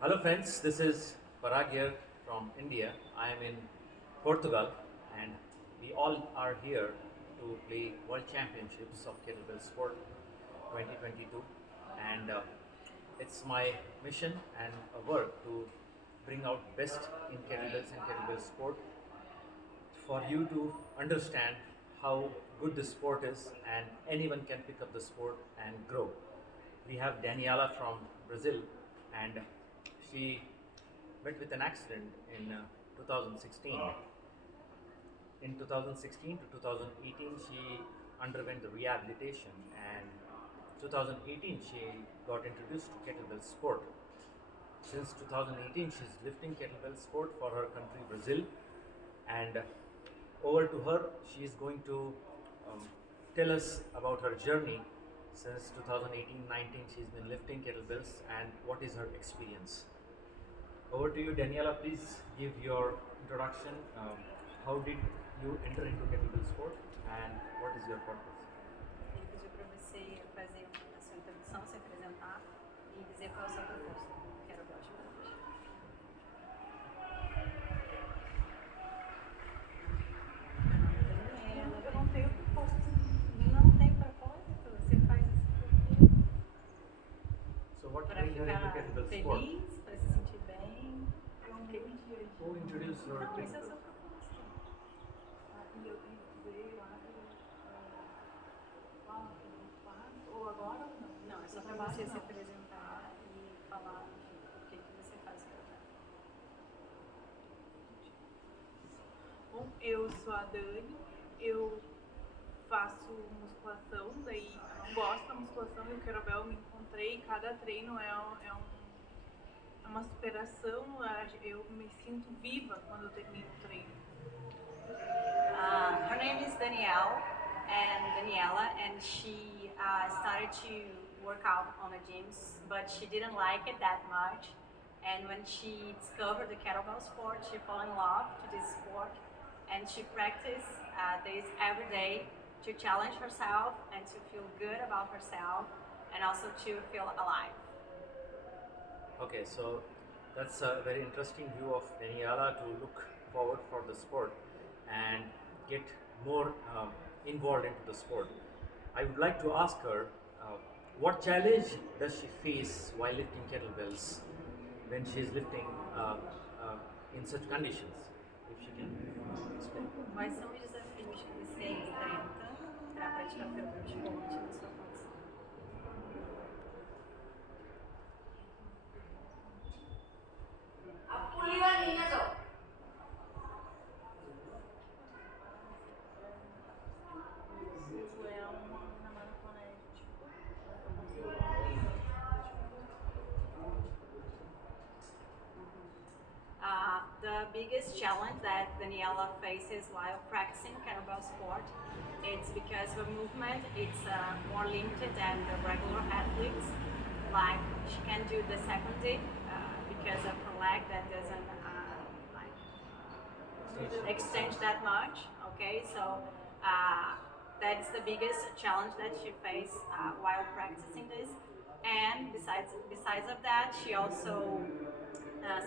Hello friends, this is Parag here from India. I am in Portugal and we all are here to play World Championships of Kettlebell Sport 2022 and it's my mission and a work to bring out best in kettlebells and kettlebell sport for you to understand how good this sport is and anyone can pick up the sport and grow. We have Daniela from Brazil and she met with an accident in 2016. In 2016 to 2018 she underwent the rehabilitation and 2018 she got introduced to kettlebell sport. Since 2018 she's lifting kettlebell sport for her country Brazil and over to her. She is going to um, tell us about her journey since 2018-19. She's been lifting kettlebells and what is her experience. Over to you, Daniela. Please give your introduction. How did you enter into kettlebell sport and what is your purpose? Ele pediu para você fazer a sua introdução, se apresentar e dizer qual é o seu propósito. Quero ver hoje. Eu não tenho propósito. Não tem propósito. Você faz isso So what para made her into ficar kettlebell sport? feliz, para se sentir bem. Who introduced her Não, to esse é o seu propósito. E eu tenho que dizer lá ou agora ou não? Não, é só para você se apresentar e falar o que você faz para cá. Bom, eu sou a Dani, eu faço musculação, daí eu não gosto da musculação e o kettlebell me encontrei, cada treino é uma superação, eu me sinto viva quando eu termino o treino. Her name is Daniela, and she started to work out on the gyms, but she didn't like it that much. And when she discovered the kettlebell sport, she fell in love to this sport, and she practiced this every day to challenge herself and to feel good about herself, and also to feel alive. Okay, so that's a very interesting view of Daniela to look forward for the sport and get more involved into the sport. I would like to ask her what challenge does she face while lifting kettlebells when she is lifting in such conditions? If she can explain. Quais são os desafios que você enfrenta para praticar o kettlebell esporte na sua condição? Isso é na maratona The biggest challenge that Daniela faces while practicing kettlebell sport, it's because her movement it's more limited than the regular athletes. Like she can do the second dip because of her leg that doesn't extend that much. Okay, so that's the biggest challenge that she faces while practicing this. And besides of that, she also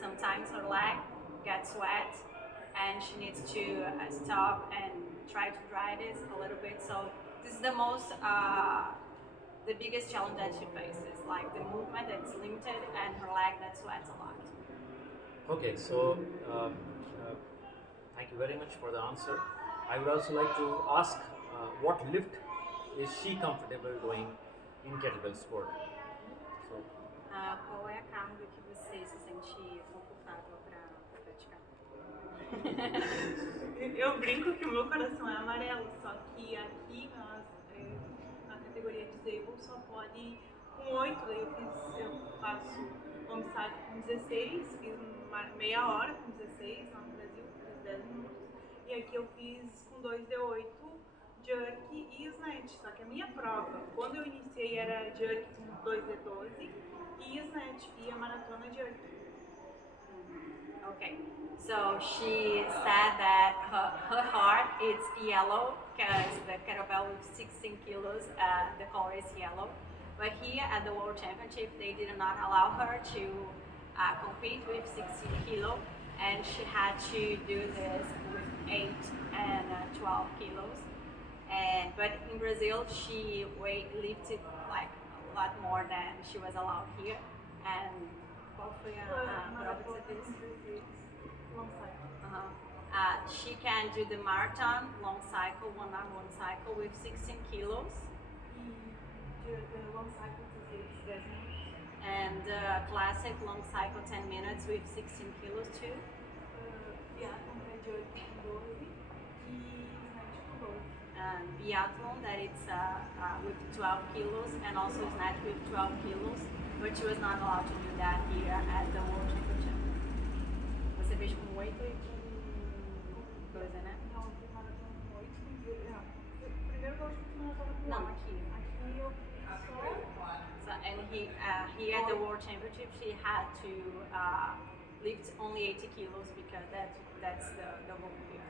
sometimes her leg gets wet and she needs to stop and try to dry this a little bit. So this is the biggest challenge that she faces, like the movement that's limited and her leg that sweats a lot. Okay, so thank you very much for the answer. I would also like to ask what lift is she comfortable doing in kettlebell sport? So, Qual é a carga que você se sente confortável para praticar? Eu brinco que o meu coração é amarelo, só que aqui na categoria Disable só pode ir com 8, daí eu faço homicide com 16, fiz meia hora com 16 lá no Brasil, fiz 10 minutos, e aqui eu fiz com 2D8, jerk e snatch, só que a minha prova, quando eu iniciei era jerk com 2D12 e snatch, e a maratona jerk. Okay, so she said that her heart is yellow because the kettlebell with 16 kilos, the color is yellow. But here at the World Championship, they did not allow her to compete with 16 kilo, and she had to do this with 8 and 12 kilos. And but in Brazil, she lifted like a lot more than she was allowed here. And qual foi a prova que você fez? Long cycle. She can do the marathon, long cycle, 1 hour, 1 cycle with 16 kilos. E the long cycle to 10 minutes. And classic long cycle 10 minutes with 16 kilos too. Biathlon de 8 com 12 e snatch com 12. And biathlon that it's with 12 kilos and also snatch with 12 kilos, but she was not allowed to do that here at the World Championship. Você fez com 8 e com 12, né? Não, eu fiz maratona com 8 e primeiro que eu fiz maratona com 8. Não, aqui. Aqui eu fiz só. So, and here at the World Championship, she had to lift only 80 kilos because that's the rule here.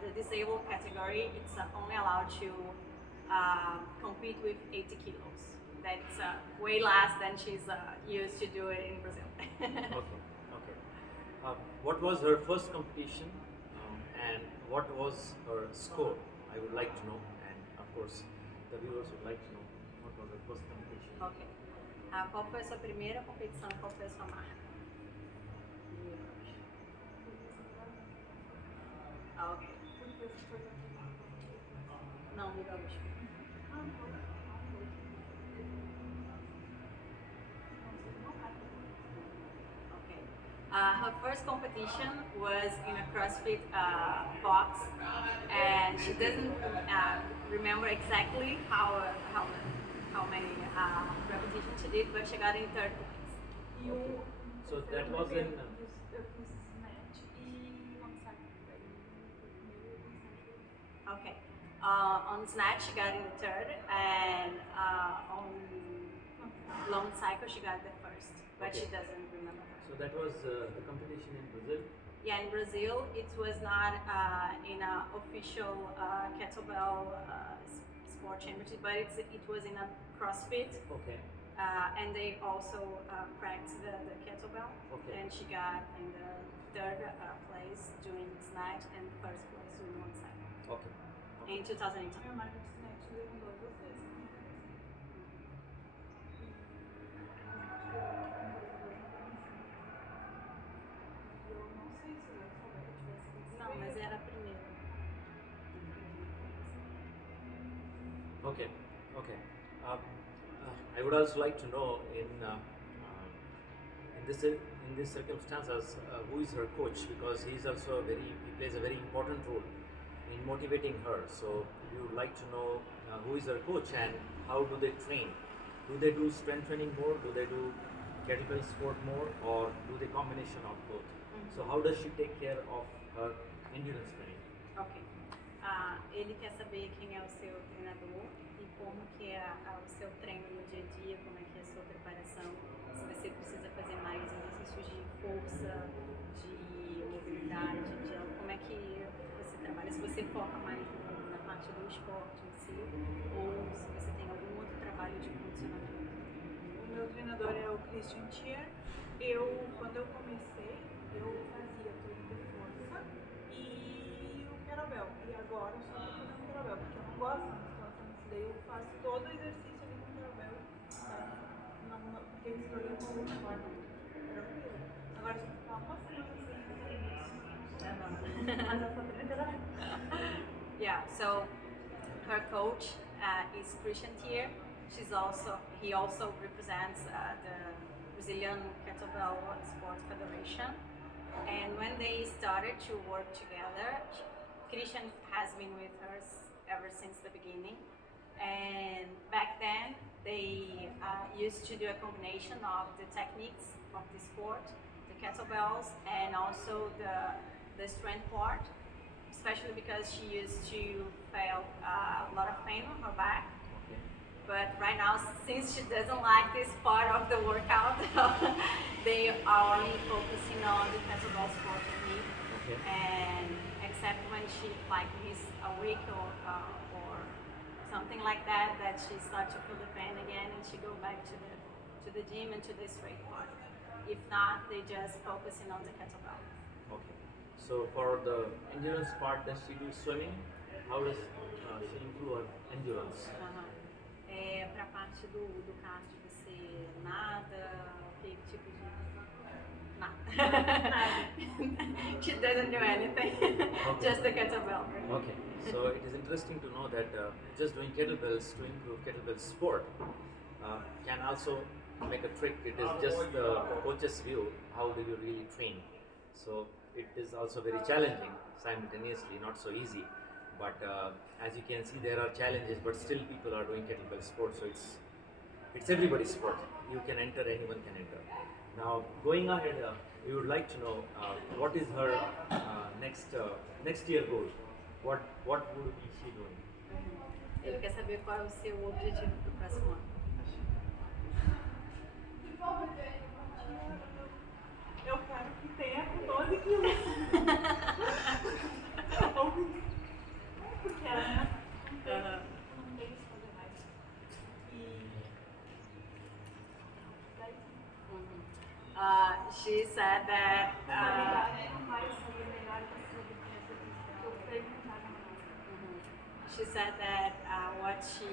The disabled category, it's only allowed to compete with 80 kilos. That's way less than she's used to do it in Brazil. Okay. What was her first competition and what was her score? I would like to know, and of course the viewers would like to know what was her first competition. Ok. Qual foi a sua primeira competição? Qual foi a sua marca? Ok. Não, me gaúcho. Okay. Her first competition was in a CrossFit box, and she doesn't remember exactly how many repetitions she did, but she got in third place. So that was in. Eu fiz snatch e long cycle. Okay. On snatch, she got in the third, and on long cycle, she got the first, but she doesn't remember. So that was the competition in Brazil. Yeah, in Brazil, it was not in an official kettlebell sport championship, but it was in a CrossFit, Okay. and they also practiced the kettlebell. Okay. And she got in the third place doing snatch and first place doing one cycle Okay. in 2018. Minha marca de snatch levou vocês. Eu não sei se eu tivesse Não, mas era a primeira. Okay. I would also like to know in this circumstances who is her coach, because he plays a very important role in motivating her. So we would like to know who is her coach and how do they train? Do they do strength training more? Do they do kettlebell sport more, or do they combination of both? So how does she take care of her endurance training? Ok. Ele quer saber quem é o seu treinador e como que é o seu treino no dia a dia, como é que é a sua preparação, se você precisa fazer mais exercícios de força, de mobilidade, como é que você trabalha, se você foca mais na parte do esporte em si, ou se você tem algum outro trabalho de condicionamento. O meu treinador é o Christian Tier. Quando eu comecei, eu fazia treino de força e o kettlebell. E agora eu só tô fazendo kettlebell, porque eu não gosto da musculação. Daí eu faço todo o exercício ali com kettlebell, sabe? Porque eles programam uma forma. Tranquilo. Agora se eu ficar uma semana sem mas eu só treino kettlebell. Yeah, so her coach is Christian Tier. He also represents the Brazilian Kettlebell Sport Federation. And when they started to work together, Christian has been with her ever since the beginning. And back then, they used to do a combination of the techniques of the sport, the kettlebells, and also the strength part, especially because she used to feel a lot of pain on her back. Okay. But right now, since she doesn't like this part of the workout, they are only focusing on the kettlebell sport technique. Okay. And except when she miss a week or something like that she starts to feel the pain again and she go back to to the gym and to the straight part. If not, they just focusing on the kettlebell. Okay. So for the endurance part, does she do swimming? How does she improve her endurance? Aham. É, pra parte do cardio, você nada, que tipo de... Nada. She doesn't do anything, just the kettlebell. Okay. So it is interesting to know that just doing kettlebells to improve kettlebell sport can also make a trick. It is just the coach's view. How do you really train? So it is also very challenging simultaneously, not so easy. But as you can see, there are challenges, but still people are doing kettlebell sport. So it's everybody's sport. You can enter, anyone can enter. Now, going ahead, we would like to know what is her next year goal. What would be she doing? Ele quer saber qual é o seu objetivo pro próximo ano. Eu quero que tenha com 12 quilos. Porque ela não tem isso fazer mais. E daí She said that não vai saber melhor que a sua diferença eu perguntava she said that what she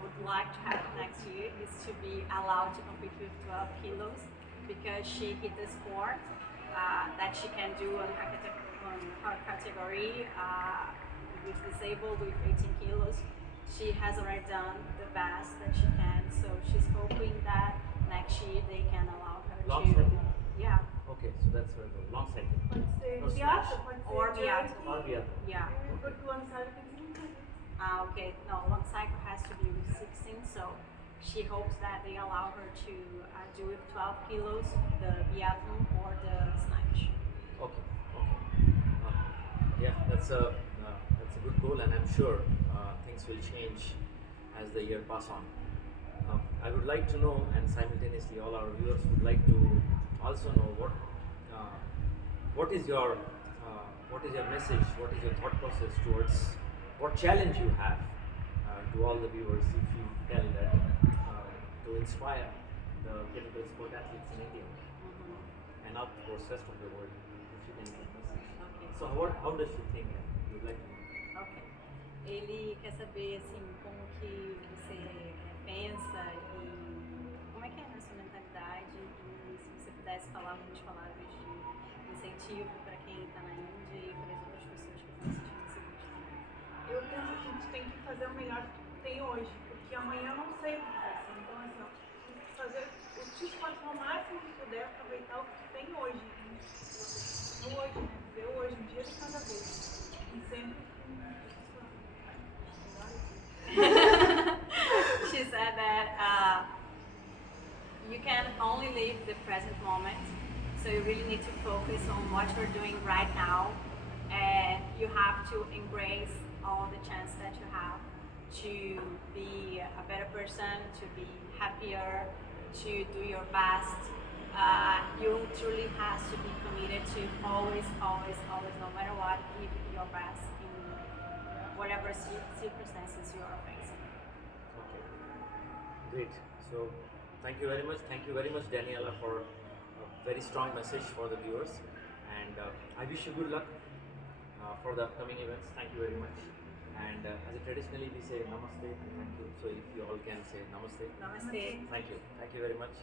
would like to have next year is to be allowed to compete with 12 kilos because she hit the score that she can do on her category with disabled with 18 kilos. She has already done the best that she can, so she's hoping that next year they can allow her Long to. cycling? Yeah. Okay, so that's her goal. Long cycling. pode ser No biatlo, smash. pode ser Or diante, biatlo. Or biathlon. Yeah. porque o ano sabe que tem que Okay, no, one cycle has to be with 16, so she hopes that they allow her to do with 12 kilos the biathlon or the snatch. Okay. Yeah, that's a good goal, and I'm sure things will change as the year pass on. I would like to know, and simultaneously all our viewers would like to also know what is your message, what is your thought process towards what challenge you have to all the viewers if you tell that to inspire the kettlebell sport athletes in India and of course rest of the world, if you can give a message. Okay. So how does she think? You would like to know? Ok. Ele quer saber assim como que você pensa e como é que é na sua mentalidade e se você pudesse falar algumas palavras de incentivo para quem está na Índia e para as outras pessoas que estão assistindo esse vídeo também. Eu penso que a gente tem que fazer o melhor que tem hoje, porque amanhã eu não sei o que vai ser. Então, assim, ó, tem que fazer o que pode ao máximo que puder, aproveitar o que tem hoje. No hoje, né? Viver hoje, um dia de cada vez. E sempre She said that you can only live the present moment, so you really need to focus on what you're doing right now, and you have to embrace all the chance that you have to be a better person, to be happier, to do your best. You truly have to be committed to always, no matter what, give your best in whatever circumstances you are facing. Okay. Great. So thank you very much. Thank you very much, Daniela, for a very strong message for the viewers. And I wish you good luck for the upcoming events. Thank you very much. And as traditionally we say namaste and thank you. So if you all can say namaste. Namaste. Thank you. Thank you very much.